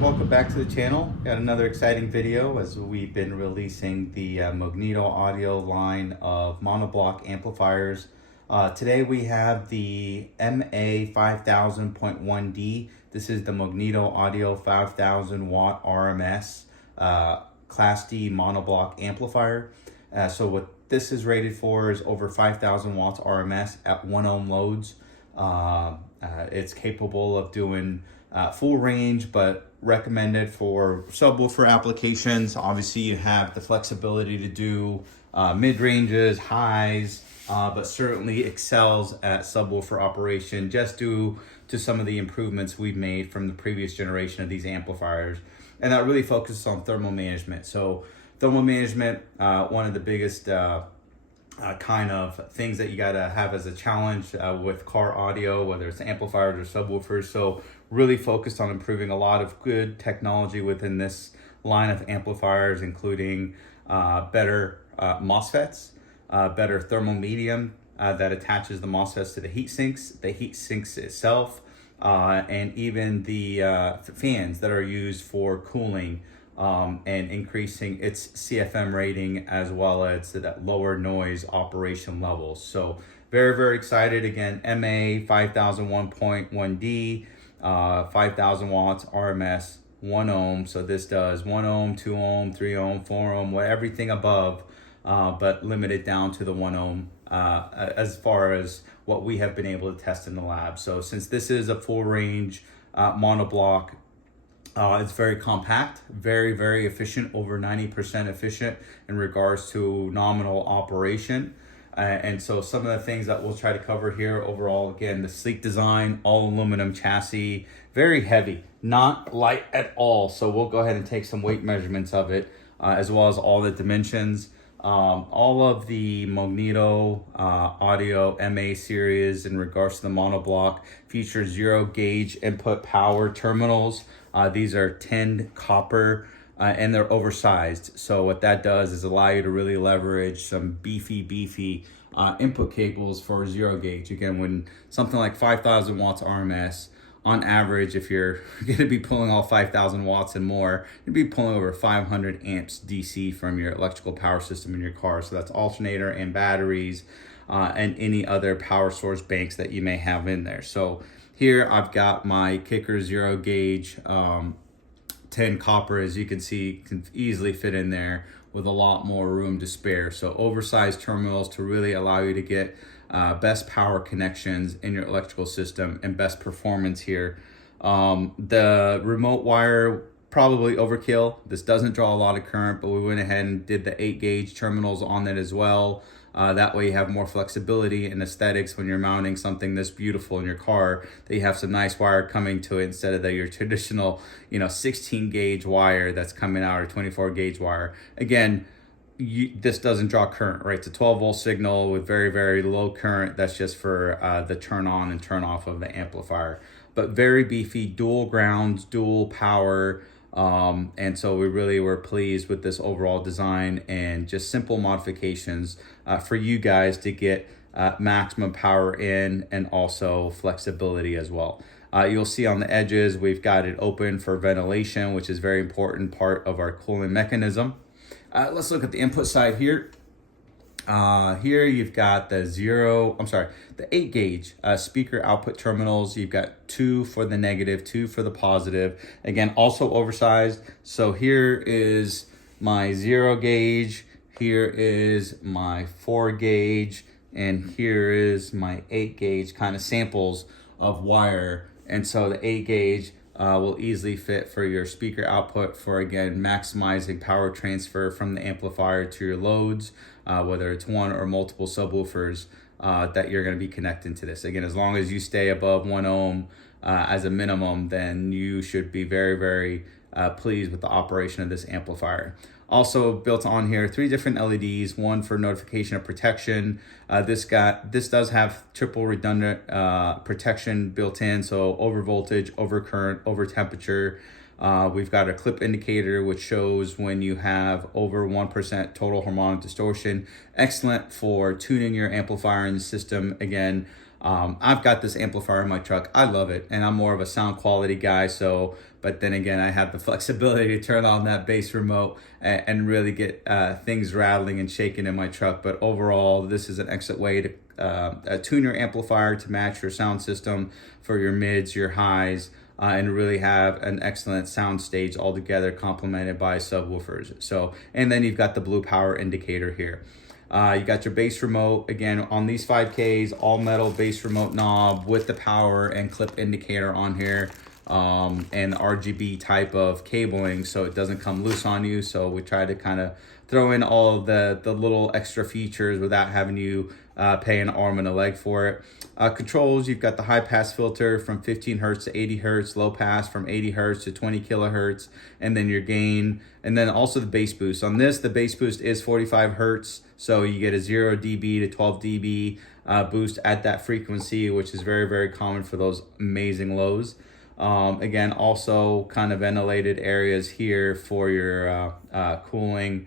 welcome back to the channel. Got another exciting video as we've been releasing the Moegneto audio line of monoblock amplifiers. Today we have the MA5000.1D. This is the Moegneto Audio 5000 watt RMS Class D monoblock amplifier. So what this is rated for is over 5,000 watts RMS at 1 ohm loads. It's capable of doing full range, but recommended for subwoofer applications. Obviously you have the flexibility to do mid ranges, highs, but certainly excels at subwoofer operation just due to some of the improvements we've made from the previous generation of these amplifiers. And that really focuses on thermal management. So thermal management, one of the biggest kind of things that you gotta have as a challenge with car audio, whether it's amplifiers or subwoofers. So really focused on improving a lot of good technology within this line of amplifiers, including better MOSFETs, better thermal medium that attaches the MOSFETs to the heat sinks itself, and even the fans that are used for cooling and increasing its CFM rating, as well as that lower noise operation levels. So very excited. Again, MA5000.1D, 5,000 watts RMS, 1 ohm. So this does 1 ohm, 2 ohm, 3 ohm, 4 ohm, everything above, but limited down to the 1 ohm as far as what we have been able to test in the lab. So since this is a full range monoblock, it's very compact, very efficient, over 90% efficient in regards to nominal operation. And so some of the things that we'll try to cover here overall, again, the sleek design, all aluminum chassis, very heavy, not light at all. So we'll go ahead and take some weight measurements of it, as well as all the dimensions. All of the Moegneto audio MA series in regards to the monoblock features 0 gauge input power terminals. These are 10 copper and they're oversized. So what that does is allow you to really leverage some beefy input cables for 0 gauge. Again, when something like 5,000 watts RMS, on average, if you're going to be pulling all 5,000 watts and more, you'd be pulling over 500 amps DC from your electrical power system in your car. So that's alternator and batteries and any other power source banks that you may have in there. So here I've got my kicker 0 gauge 10 copper, as you can see, can easily fit in there with a lot more room to spare. So oversized terminals to really allow you to get best power connections in your electrical system and best performance here. The remote wire, probably overkill. This doesn't draw a lot of current, but we went ahead and did the 8 gauge terminals on that as well. That way you have more flexibility and aesthetics when you're mounting something this beautiful in your car, that you have some nice wire coming to it instead of your traditional, 16 gauge wire that's coming out, or 24 gauge wire. Again, this doesn't draw current, right? It's a 12 volt signal with very low current. That's just for the turn on and turn off of the amplifier. But very beefy, dual grounds, dual power. And so we really were pleased with this overall design and just simple modifications for you guys to get maximum power in and also flexibility as well. You'll see on the edges, we've got it open for ventilation, which is a very important part of our cooling mechanism. Let's look at the input side here. Here you've got the 8 gauge speaker output terminals. You've got 2 for the negative, 2 for the positive. Again, also oversized. So here is my 0 gauge, here is my 4 gauge, and here is my 8 gauge, kind of samples of wire. And so the 8 gauge will easily fit for your speaker output for, again, maximizing power transfer from the amplifier to your loads, whether it's one or multiple subwoofers that you're going to be connecting to this. Again, as long as you stay above 1 ohm as a minimum, then you should be very pleased with the operation of this amplifier. Also built on here, 3 different LEDs, one for notification of protection. This does have triple redundant protection built in, so over voltage, over current, over temperature. We've got a clip indicator which shows when you have over 1% total harmonic distortion. Excellent for tuning your amplifier in the system. Again, I've got this amplifier in my truck. I love it, and I'm more of a sound quality guy. So, but then again, I have the flexibility to turn on that bass remote and really get things rattling and shaking in my truck. But overall, this is an excellent way to tune your amplifier to match your sound system for your mids, your highs, and really have an excellent sound stage altogether, complemented by subwoofers. So, and then you've got the blue power indicator here. You got your bass remote, again, on these 5Ks, all metal bass remote knob with the power and clip indicator on here, and RGB type of cabling, so it doesn't come loose on you. So we try to kind of throw in all of the little extra features without having you pay an arm and a leg for it. Controls, you've got the high pass filter from 15 hertz to 80 hertz, low pass from 80 hertz to 20 kilohertz, and then your gain, and then also the bass boost. On this, the bass boost is 45 hertz, so you get a 0 dB to 12 dB boost at that frequency, which is very, very common for those amazing lows. Again, also kind of ventilated areas here for your cooling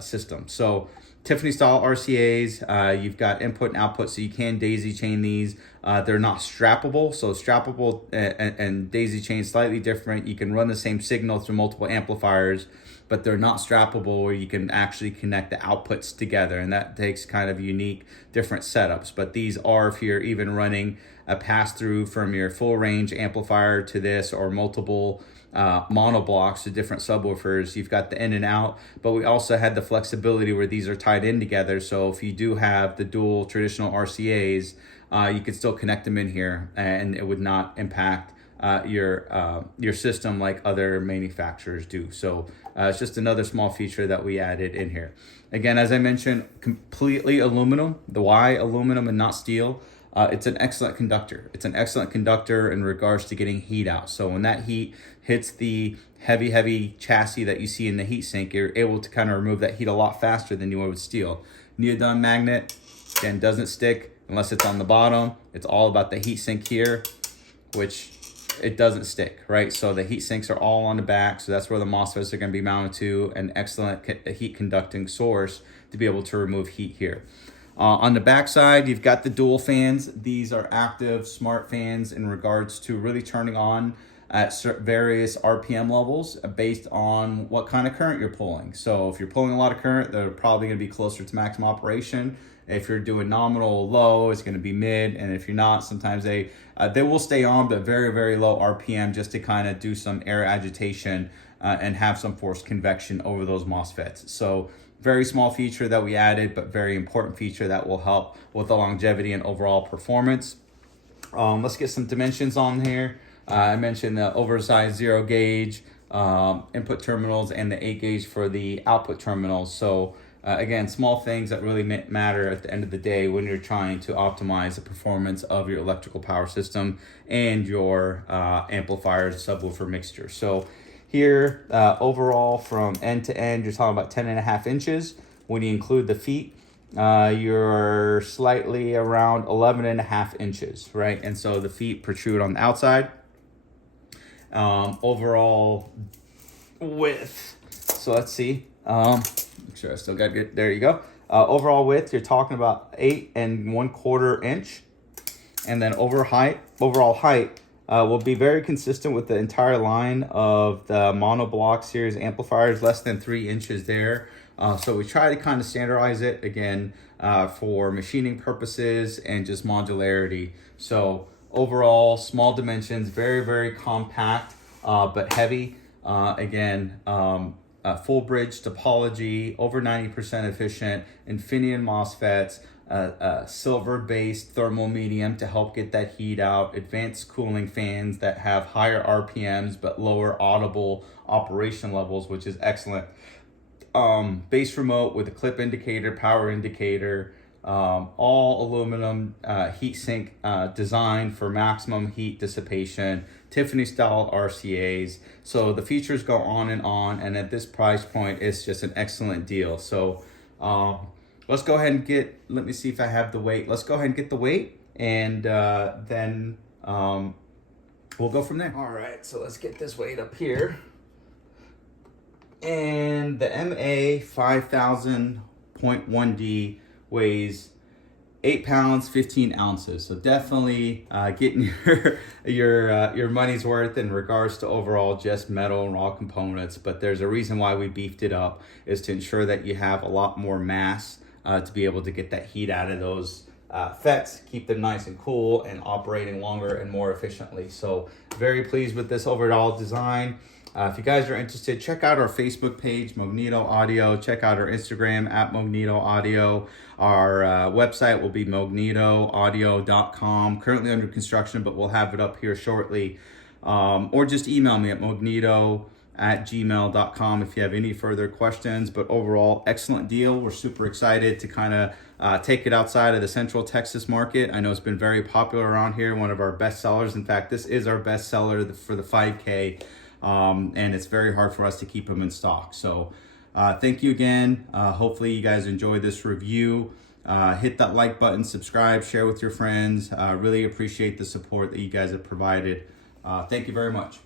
system. So Tiffany style RCAs, you've got input and output, so you can daisy chain these. They're not strappable, so strappable and daisy chain slightly different. You can run the same signal through multiple amplifiers, but they're not strappable where you can actually connect the outputs together, and that takes kind of unique different setups. But these are, if you're even running a pass through from your full range amplifier to this, or multiple monoblocks to different subwoofers, you've got the in and out. But we also had the flexibility where these are tied in together, so if you do have the dual traditional RCAs, you could still connect them in here and it would not impact your system like other manufacturers do. So it's just another small feature that we added in here. Again, as I mentioned, completely aluminum. The why aluminum and not steel? It's an excellent conductor. It's an excellent conductor in regards to getting heat out. So when that heat hits the heavy chassis that you see in the heat sink, you're able to kind of remove that heat a lot faster than you would with steel. Neodymium magnet, again, doesn't stick unless it's on the bottom. It's all about the heat sink here, which it doesn't stick, right? So the heat sinks are all on the back, so that's where the MOSFETs are going to be mounted to, an excellent heat conducting source to be able to remove heat here. On the back side, you've got the dual fans. These are active smart fans in regards to really turning on at various RPM levels based on what kind of current you're pulling. So if you're pulling a lot of current, they're probably going to be closer to maximum operation. If you're doing nominal low, it's going to be mid, and if you're not, sometimes they will stay on, but very, very low RPM, just to kind of do some air agitation and have some forced convection over those MOSFETs. So very small feature that we added, but very important feature that will help with the longevity and overall performance. Let's get some dimensions on here. I mentioned the oversized 0 gauge input terminals and the 8 gauge for the output terminals. So again, small things that really matter at the end of the day when you're trying to optimize the performance of your electrical power system and your amplifier subwoofer mixture. So here, overall from end to end, you're talking about 10.5 inches. When you include the feet, you're slightly around 11.5 inches, right? And so the feet protrude on the outside. Overall width, so let's see. Make sure I still got good. There you go. Overall width, you're talking about 8 1/4 inch, and then overall height will be very consistent with the entire line of the monoblock series amplifiers, less than 3 inches there. So we try to kind of standardize it again for machining purposes and just modularity. So overall, small dimensions, very, very compact, but heavy. Full bridge topology, over 90% efficient, Infineon MOSFETs, silver-based thermal medium to help get that heat out, advanced cooling fans that have higher RPMs but lower audible operation levels, which is excellent. Bass remote with a clip indicator, power indicator, all aluminum heat sink designed for maximum heat dissipation, Tiffany style RCAs. So the features go on, and at this price point, it's just an excellent deal. So let's go ahead and let me see if I have the weight. Let's go ahead and get the weight, and then we'll go from there. All right, so let's get this weight up here. And the MA5000.1D weighs 8 pounds, 15 ounces. So definitely getting your money's worth in regards to overall just metal and raw components. But there's a reason why we beefed it up, is to ensure that you have a lot more mass to be able to get that heat out of those FETs, keep them nice and cool and operating longer and more efficiently. So very pleased with this overall design. If you guys are interested, check out our Facebook page, Moegneto Audio. Check out our Instagram at Moegneto Audio. Our website will be moegnetoaudio.com. Currently under construction, but we'll have it up here shortly. Or just email me at moegneto@gmail.com if you have any further questions. But overall, excellent deal. We're super excited to kind of take it outside of the Central Texas market. I know it's been very popular around here, one of our best sellers. In fact, this is our best seller for the 5K. And it's very hard for us to keep them in stock. So thank you again. Hopefully you guys enjoyed this review. Hit that like button, subscribe, share with your friends. Really appreciate the support that you guys have provided. Thank you very much.